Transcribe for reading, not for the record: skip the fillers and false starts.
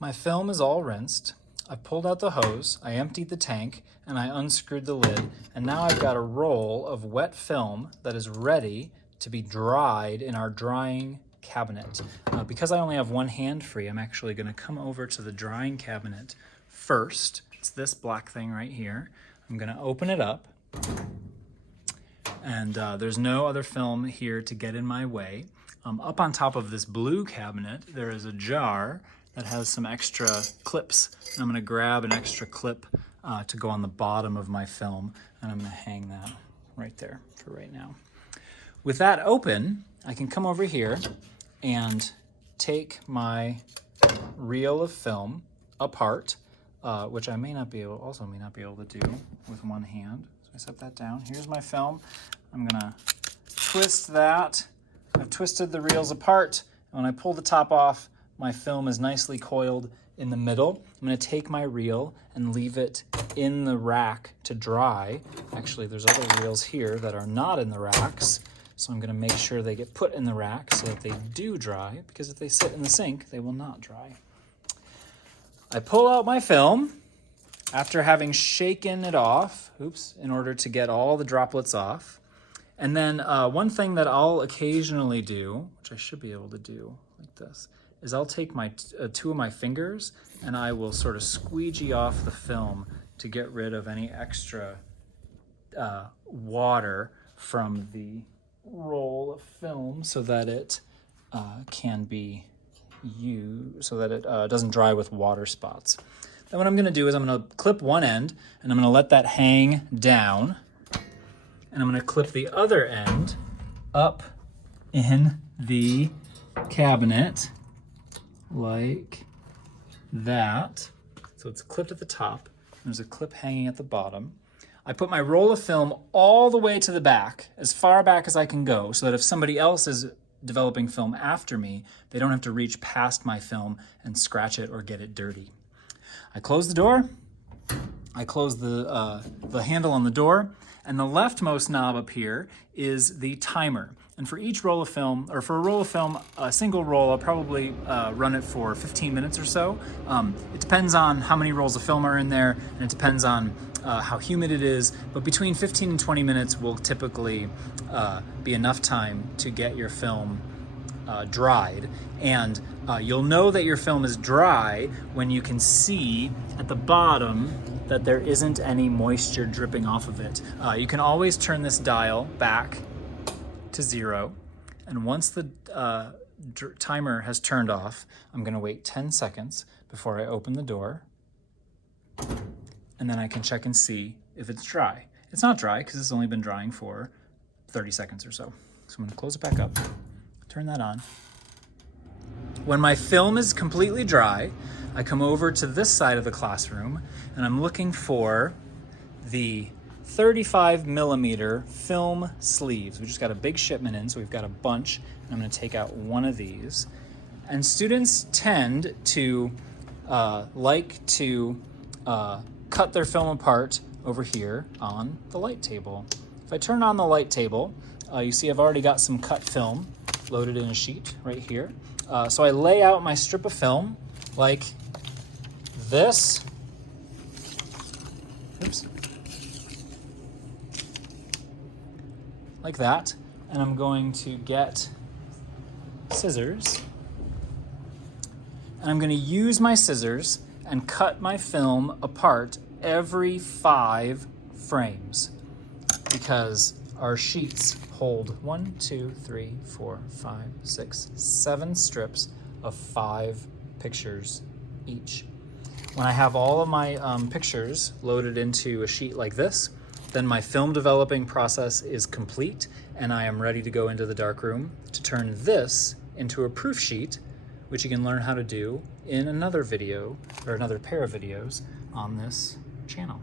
My film is all rinsed. I've pulled out the hose, I emptied the tank, and I unscrewed the lid, and now I've got a roll of wet film that is ready to be dried in our drying cabinet. Because I only have one hand free, I'm actually going to come over to the drying cabinet first. It's this black thing right here. I'm going to open it up, and there's no other film here to get in my way. Up on top of this blue cabinet, there is a jar that has some extra clips. And I'm gonna grab an extra clip to go on the bottom of my film, and I'm gonna hang that right there for right now. With that open, I can come over here and take my reel of film apart, which I may not be able to do with one hand. So I set that down. Here's my film. I'm gonna twist that. I've twisted the reels apart. And when I pull the top off, my film is nicely coiled in the middle. I'm going to take my reel and leave it in the rack to dry. Actually, there's other reels here that are not in the racks, so I'm going to make sure they get put in the rack so that they do dry, because if they sit in the sink, they will not dry. I pull out my film after having shaken it off, in order to get all the droplets off. And then one thing that I'll occasionally do, which I should be able to do like this, is I'll take my two of my fingers and I will sort of squeegee off the film to get rid of any extra water from the roll of film, so that it can be used, so that it doesn't dry with water spots. Then what I'm going to do is I'm going to clip one end and I'm going to let that hang down, and I'm going to clip the other end up in the cabinet like that. So it's clipped at the top. There's a clip hanging at the bottom. I put my roll of film all the way to the back, as far back as I can go, so that if somebody else is developing film after me, they don't have to reach past my film and scratch it or get it dirty. I close the door. I close the handle on the door, and the leftmost knob up here is the timer. And for each roll of film, or for a roll of film, a single roll, I'll probably run it for 15 minutes or so. It depends on how many rolls of film are in there, and it depends on how humid it is, but between 15 and 20 minutes will typically be enough time to get your film dried. And you'll know that your film is dry when you can see at the bottom that there isn't any moisture dripping off of it. You can always turn this dial back to 0, and once the timer has turned off, I'm going to wait 10 seconds before I open the door, and then I can check and see if it's dry. It's not dry because it's only been drying for 30 seconds or so. So I'm going to close it back up, turn that on. When my film is completely dry, I come over to this side of the classroom, and I'm looking for the 35 millimeter film sleeves. We just got a big shipment in, so we've got a bunch, and I'm going to take out one of these. And students tend to like to cut their film apart over here on the light table. If I turn on the light table, you see I've already got some cut film loaded in a sheet right here. So I lay out my strip of film like this. Like that. And I'm going to get scissors. And I'm going to use my scissors and cut my film apart every 5 frames, because our sheets hold 7 strips of 5 pictures each. When I have all of my pictures loaded into a sheet like this, then my film developing process is complete, and I am ready to go into the darkroom to turn this into a proof sheet, which you can learn how to do in another video, or another pair of videos on this channel.